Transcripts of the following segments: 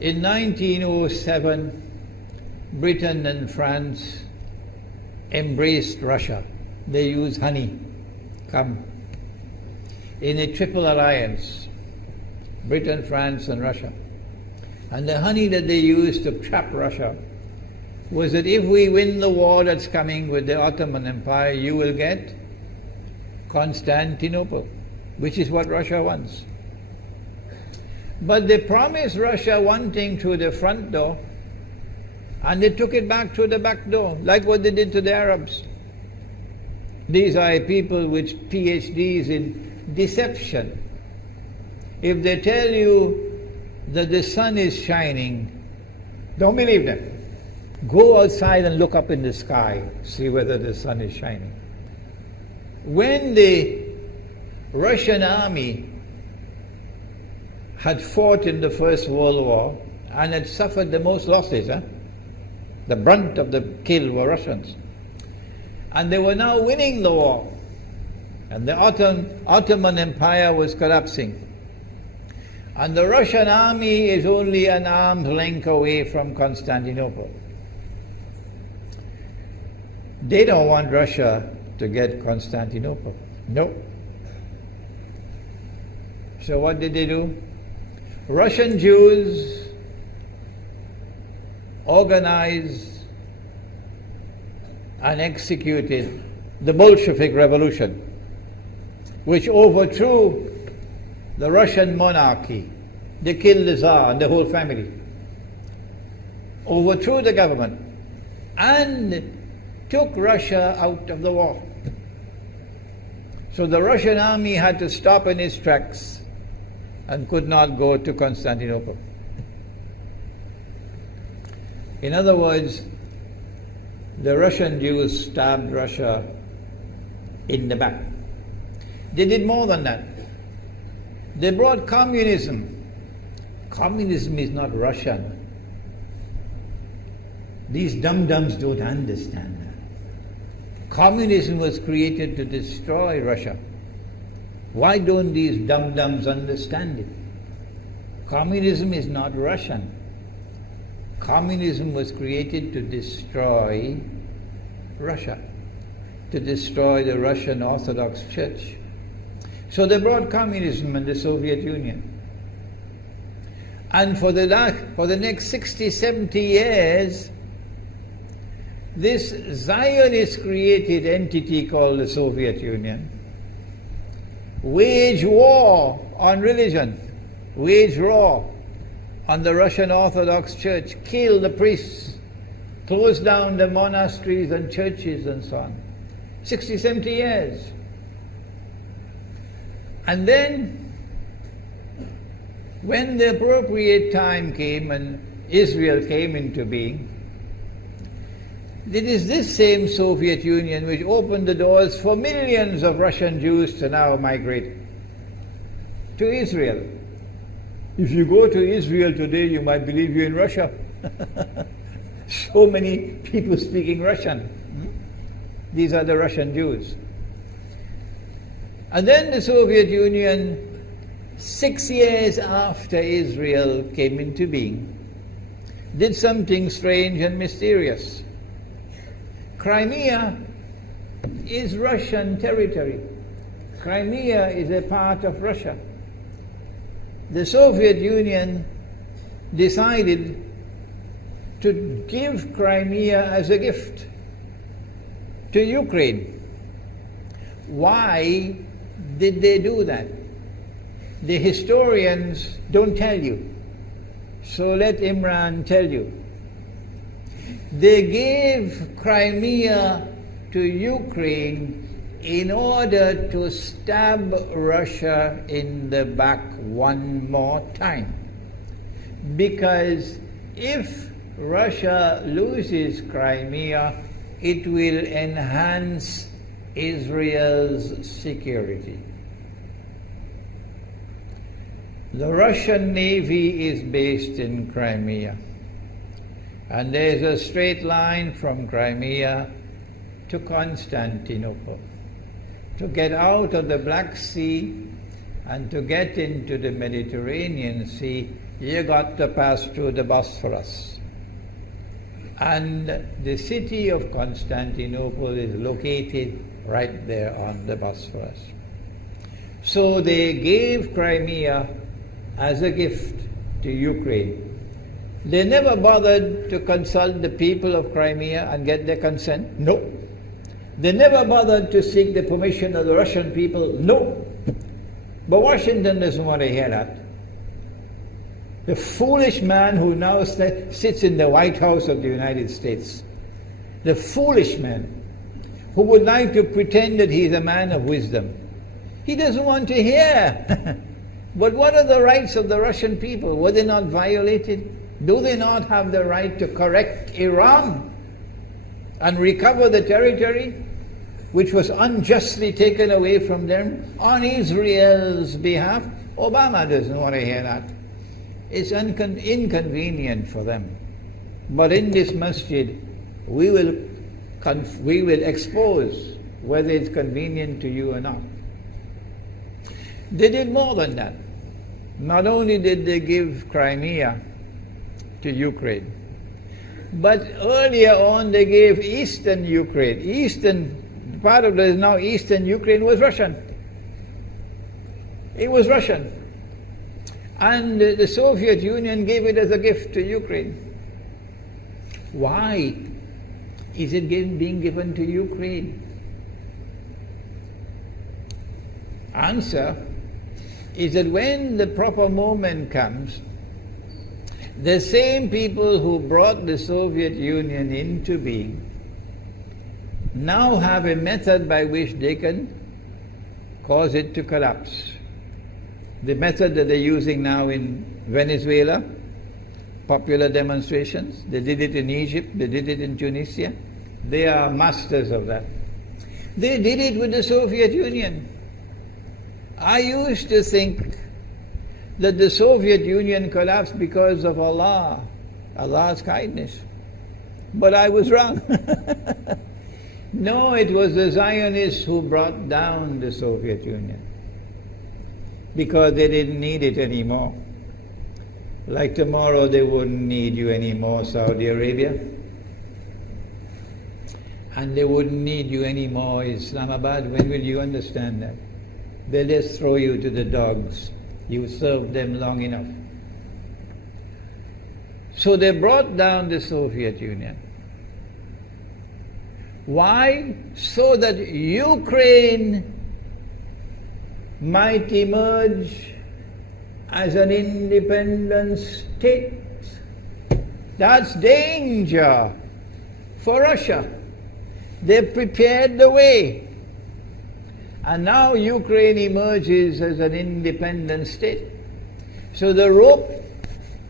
In 1907, Britain and France embraced Russia. They used honey, in a triple alliance, Britain, France and Russia. And the honey that they used to trap Russia was that if we win the war that's coming with the Ottoman Empire, you will get Constantinople, which is what Russia wants. But they promised Russia one thing through the front door, and they took it back through the back door, like what they did to the Arabs. These are people with PhDs in deception. If they tell you that the sun is shining, don't believe them. Go outside and look up in the sky, see whether the sun is shining. When the Russian army had fought in the First World War and had suffered the most losses, the brunt of the kill were Russians. And they were now winning the war. And the Ottoman Empire was collapsing. And the Russian army is only an arm's length away from Constantinople. They don't want Russia to get Constantinople. No. So what did they do? Russian Jews organized and executed the Bolshevik Revolution, which overthrew the Russian monarchy. They killed the Tsar and the whole family, overthrew the government, and took Russia out of the war. So the Russian army had to stop in its tracks and could not go to Constantinople. In other words, the Russian Jews stabbed Russia in the back. They did more than that. They brought communism. Communism is not Russian. These dum-dums don't understand that. Communism was created to destroy Russia. Why don't these dum-dums understand it? Communism is not Russian. Communism was created to destroy Russia, to destroy the Russian Orthodox Church. So they brought communism in the Soviet Union. And for the next 60, 70 years, this Zionist-created entity called the Soviet Union waged war on religion, waged war on the Russian Orthodox Church, killed the priests, closed down the monasteries and churches and so on. 60, 70 years. And then, when the appropriate time came and Israel came into being, it is this same Soviet Union which opened the doors for millions of Russian Jews to now migrate to Israel. If you go to Israel today, you might believe you're in Russia. So many people speaking Russian. These are the Russian Jews. And then the Soviet Union, 6 years after Israel came into being, did something strange and mysterious. Crimea is Russian territory. Crimea is a part of Russia. The Soviet Union decided to give Crimea as a gift to Ukraine. Why did they do that? The historians don't tell you. So let Imran tell you. They gave Crimea to Ukraine in order to stab Russia in the back one more time. Because if Russia loses Crimea, it will enhance Israel's security. The Russian Navy is based in Crimea. And there's a straight line from Crimea to Constantinople. To get out of the Black Sea and to get into the Mediterranean Sea, you got to pass through the Bosphorus. And the city of Constantinople is located right there on the Bosphorus. So they gave Crimea as a gift to Ukraine. They never bothered to consult the people of Crimea and get their consent. No. They never bothered to seek the permission of the Russian people. No. But Washington doesn't want to hear that. The foolish man who now sits in the White House of the United States, the foolish man who would like to pretend that he's a man of wisdom, he doesn't want to hear. But what are the rights of the Russian people? Were they not violated? Do they not have the right to correct Iran and recover the territory which was unjustly taken away from them on Israel's behalf? Obama doesn't want to hear that. It's inconvenient for them. But in this masjid, we will expose whether it's convenient to you or not. They did more than that. Not only did they give Crimea to Ukraine, but earlier on they gave eastern Ukraine. Eastern, part of it is now eastern Ukraine was Russian. It was Russian. And the Soviet Union gave it as a gift to Ukraine. Why is it being given to Ukraine? Answer is that when the proper moment comes, the same people who brought the Soviet Union into being now have a method by which they can cause it to collapse. The method that they're using now in Venezuela, popular demonstrations, they did it in Egypt, they did it in Tunisia, they are masters of that. They did it with the Soviet Union. I used to think that the Soviet Union collapsed because of Allah's kindness. But I was wrong. No, it was the Zionists who brought down the Soviet Union because they didn't need it anymore. Like tomorrow they wouldn't need you anymore, Saudi Arabia. And they wouldn't need you anymore, Islamabad. When will you understand that? They'll just throw you to the dogs. You served them long enough. So they brought down the Soviet Union. Why? So that Ukraine might emerge as an independent state. That's danger for Russia. They prepared the way. And now Ukraine emerges as an independent state. So the rope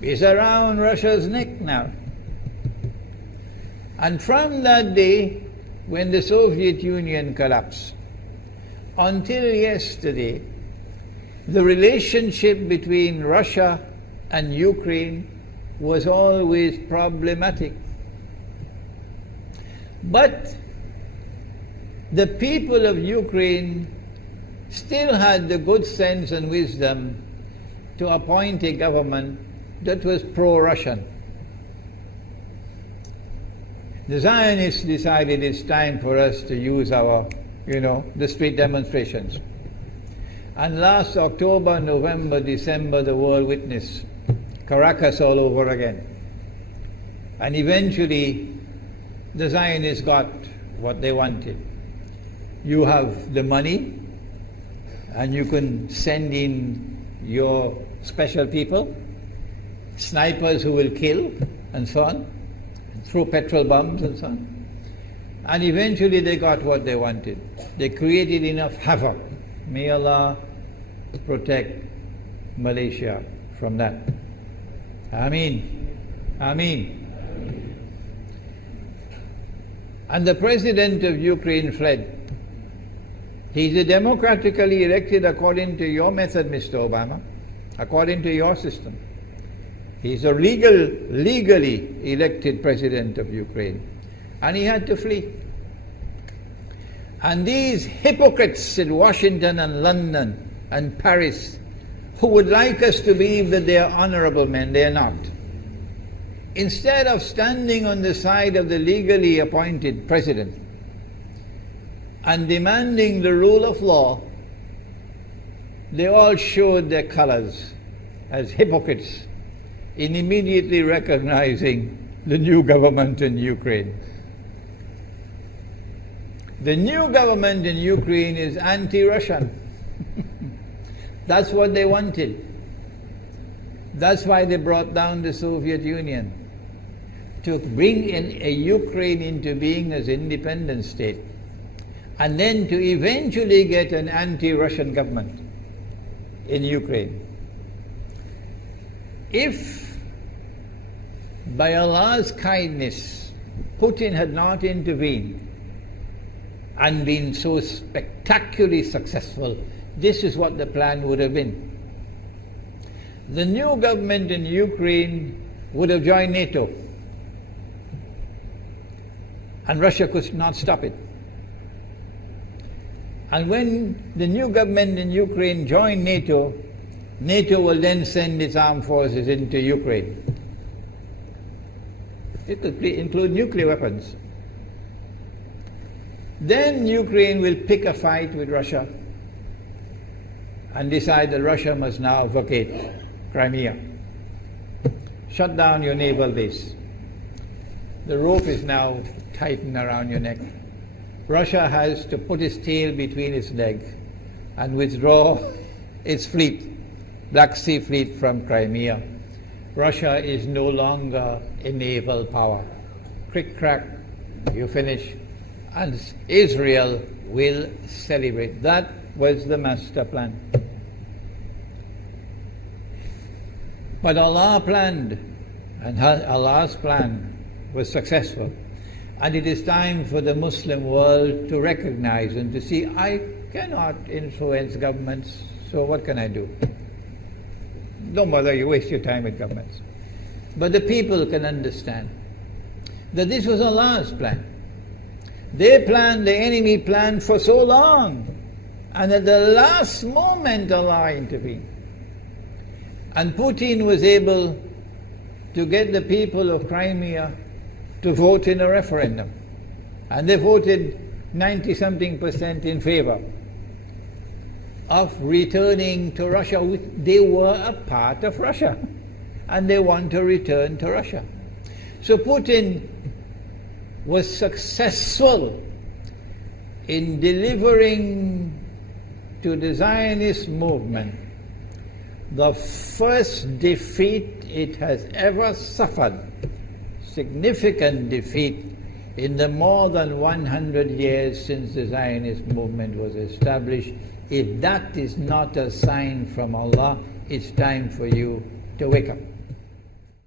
is around Russia's neck now. And from that day, when the Soviet Union collapsed, until yesterday, the relationship between Russia and Ukraine was always problematic. But the people of Ukraine still had the good sense and wisdom to appoint a government that was pro-Russian. The Zionists decided it's time for us to use our, the street demonstrations. And last October, November, December, the world witnessed Caracas all over again. And eventually, the Zionists got what they wanted. You have the money, and you can send in your special people, snipers who will kill, and so on, throw petrol bombs and so on. And eventually they got what they wanted. They created enough havoc. May Allah protect Malaysia from that. Ameen. Ameen. And the president of Ukraine fled. He's a democratically elected according to your method, Mr. Obama, according to your system. He's a legally elected president of Ukraine. And he had to flee. And these hypocrites in Washington and London and Paris who would like us to believe that they are honorable men. They are not. Instead of standing on the side of the legally appointed president and demanding the rule of law, they all showed their colors as hypocrites in immediately recognizing the new government in Ukraine. The new government in Ukraine is anti-Russian. That's what they wanted. That's why they brought down the Soviet Union, to bring in a Ukraine into being as independent state, and then to eventually get an anti-Russian government in Ukraine. If by Allah's kindness Putin had not intervened and been so spectacularly successful, this is what the plan would have been. The new government in Ukraine would have joined NATO, and Russia could not stop it. And when the new government in Ukraine joined NATO, NATO will then send its armed forces into Ukraine. It could include nuclear weapons. Then Ukraine will pick a fight with Russia and decide that Russia must now vacate Crimea. Shut down your naval base. The rope is now tightened around your neck. Russia has to put its tail between its legs and withdraw its fleet, Black Sea Fleet, from Crimea. Russia is no longer a naval power. Crick crack, you finish. And Israel will celebrate. That was the master plan. But Allah planned, and Allah's plan was successful. And it is time for the Muslim world to recognize and to see, I cannot influence governments, so what can I do? Don't bother, you waste your time with governments. But the people can understand that this was Allah's plan. They planned, the enemy planned for so long, and at the last moment Allah intervened. And Putin was able to get the people of Crimea to vote in a referendum. And they voted 90-something% in favor of returning to Russia. They were a part of Russia, and they want to return to Russia. So Putin was successful in delivering to the Zionist movement the first defeat it has ever suffered, significant defeat, in the more than 100 years since the Zionist movement was established. If that is not a sign from Allah, it's time for you to wake up.